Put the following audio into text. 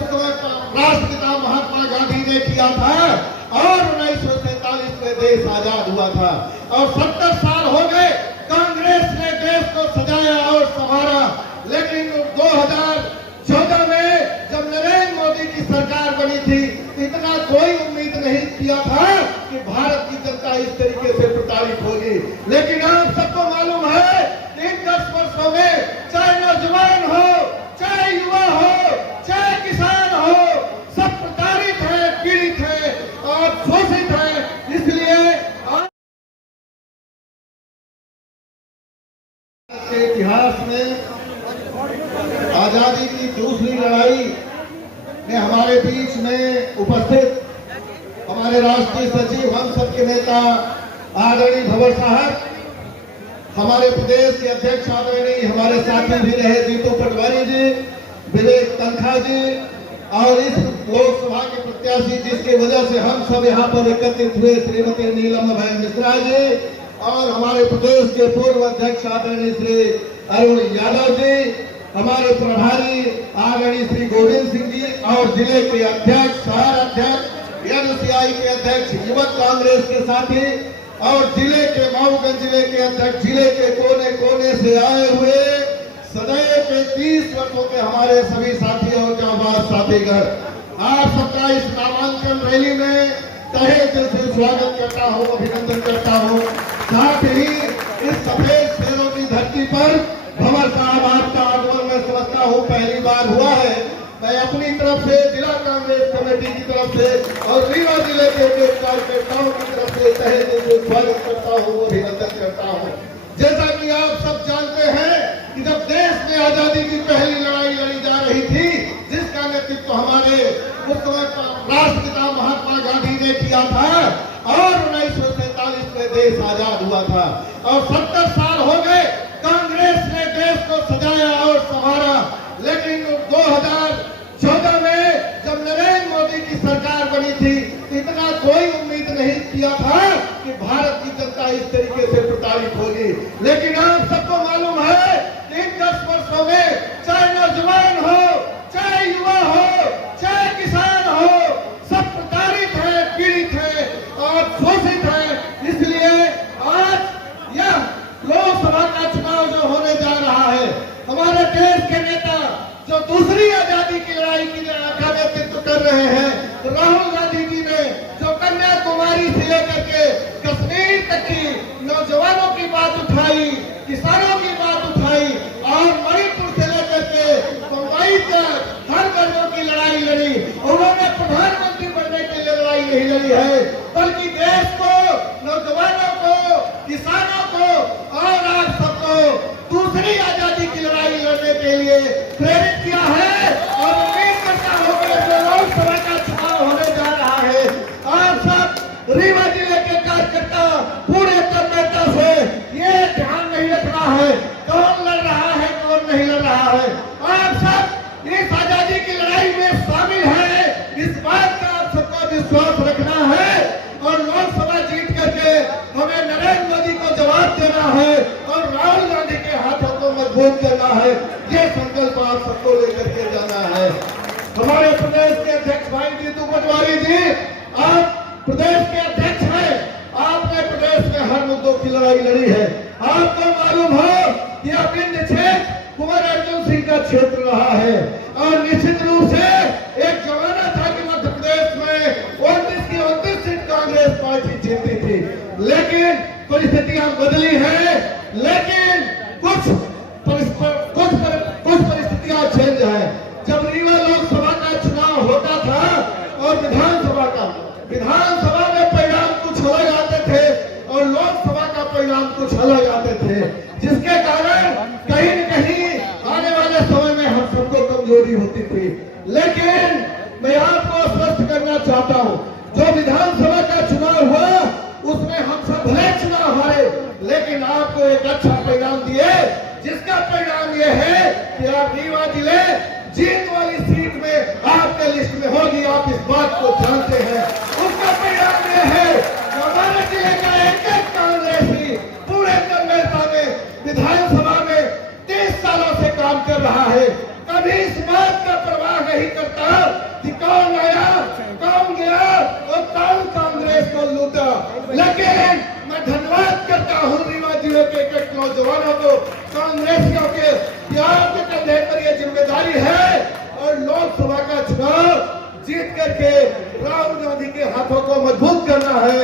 उस समय राष्ट्रपिता महात्मा गांधी ने किया था और 1947 में देश आजाद हुआ था और 70 साल हो गए कांग्रेस ने देश को सजाया और संवारा। लेकिन 2014 में जब नरेंद्र मोदी की सरकार बनी थी इतना कोई उम्मीद नहीं किया था कि भारत की जनता इस तरीके से प्रताड़ित होगी। लेकिन आप सबको मालूम है इन 10 वर्षों में चाहे नौजवान हो, चाहे युवा हो, चाहे किसान हो, सब प्रताड़ित है, पीड़ित है और शोषित है। इसलिए के इतिहास में आजादी की दूसरी लड़ाई में हमारे बीच में उपस्थित हमारे राष्ट्रीय सचिव, हम सबके नेता आदरणीय भंवर साहब, हमारे प्रदेश के अध्यक्ष आदरणीय हमारे साथी भी रहे जीतू पटवारी जी, विवेक तनखा जी और इस लोकसभा के प्रत्याशी जिसकी वजह से हम सब यहाँ पर एकत्रित हुए श्रीमती नीलम मिश्रा जी और हमारे प्रदेश के पूर्व अध्यक्ष आदरणीय श्री अरुण यादव जी, हमारे प्रभारी आदरणीय श्री गोविंद सिंह जी और जिले के अध्यक्ष, शहर अध्यक्ष, एनसीआई के अध्यक्ष, युवक कांग्रेस के साथी और जिले के मऊगंज जिले के अध्यक्ष, जिले के कोने कोने से आए हुए सदैव के 30 वर्षों के हमारे सभी साथी और जांबाज साथीगण, आप सबका इस नामांकन रैली में तहे दिल से स्वागत करता हूँ, अभिनंदन करता हूँ। साथ ही इस सफेद शेरों की धरती पर भंवर साहब आपका आगमन मैं समझता हूँ पहली बार हुआ है। मैं अपनी तरफ से जिला कांग्रेस कमेटी की तरफ से और रीवा जिले के कार्यकर्ताओं की तरफ से तहे दिल से स्वागत करता हूँ, अभिनंदन करता हूँ। जैसा कि आप सब जानते हैं कि जब देश में आजादी की पहली लड़ाई लड़ी जा रही थी जिसका नेतृत्व हमारे उस समय राष्ट्रपिता महात्मा गांधी ने किया था और 1947 में देश आजाद हुआ था और 70 साल हो गए कांग्रेस ने देश को सजाया और संवारा। लेकिन 2014 में जब नरेंद्र मोदी की सरकार बनी थी इतना कोई उम्मीद नहीं किया था कि भारत की जनता इस तरीके से प्रताड़ित होगी। लेकिन आप सबको मालूम है इन 10 वर्षों में चाहे नौजवान हो, चाहे युवा हो, चाहे किसान हो, सब प्रताड़ित है, पीड़ित है और शोषित है। इसलिए आज यह लोकसभा का चुनाव जो होने जा रहा है, हमारे देश के नेता जो दूसरी आजादी की लड़ाई का नेतृत्व कर रहे हैं, तो राहुल गांधी जी ने जो कन्याकुमारी से लेकर के कश्मीर तक की नौजवानों की बात उठाई, किसानों की बात उठाई और मणिपुर से लेकर के मुंबई तक हर वर्गों की लड़ाई लड़ी। उन्होंने प्रधानमंत्री बनने के लिए लड़ाई नहीं लड़ी है बल्कि देश को, नौजवानों को, किसानों को और आप सबको दूसरी आजादी की लड़ाई लड़ने के लिए प्रेरित किया है। और उम्मीद करता हूँ कि जो लोकसभा का चुनाव होने जा रहा है आप सब रीवा जिले के कार्यकर्ता पूरे तन्मयता से ये ध्यान नहीं रखना है कौन लड़ रहा है कौन नहीं लड़ रहा है, आप सब इस आजादी की लड़ाई में शामिल है, इस बात का आप सबको विश्वास रखना है और लोकसभा जीत करके हमें नरेंद्र मोदी को जवाब देना है और राहुल गांधी के हाथों को मजबूत करना है। ये संकल्प आप सबको लेकर के जाना है। हमारे प्रदेश के अध्यक्ष भाई जीतू पटवारी जी, आप प्रदेश के अध्यक्ष हैं, आपने प्रदेश में हर मुद्दों की लड़ाई लड़ी है। आपको मालूम हो कि अभिन्न क्षेत्र कुंवर अर्जुन सिंह का क्षेत्र रहा है और निश्चित रूप से एक जमाना था कि मध्य प्रदेश में 29 की 29 सीट कांग्रेस पार्टी जीती थी। लेकिन परिस्थितियां बदली हैं, लेकिन कुछ परिस्थितियां चेंज है। जब रीवा लोकसभा का चुनाव होता था और विधानसभा में परिणाम कुछ अलग आते थे और लोकसभा का परिणाम कुछ अलग आते थे, जिसके कारण कहीं न कहीं आने वाले समय में हम सबको कमजोरी होती थी। लेकिन मैं आपको स्पष्ट करना चाहता हूं, जो विधानसभा का चुनाव हुआ उसमें हम सब भले चुनाव हारे लेकिन आपको एक अच्छा परिणाम दिए, जिसका परिणाम यह है कि आप रीवा जिले जीत वाली सीट में आपके लिस्ट में होगी। आप इस बात को जानते हैं। उसका परिणाम यह है कि हमारे जिले का एक कांग्रेसी पूरे तन्मयता में विधानसभा में 30 सालों से काम कर रहा है, कभी इस बात का परवाह नहीं करता लेकिन मैं धन्यवाद करता हूँ रीवा जिले के एक नौजवानों को, कांग्रेसियों के प्यार के कंधे पर यह जिम्मेदारी है और लोकसभा का चुनाव जीत करके राहुल गांधी के हाथों को मजबूत करना है।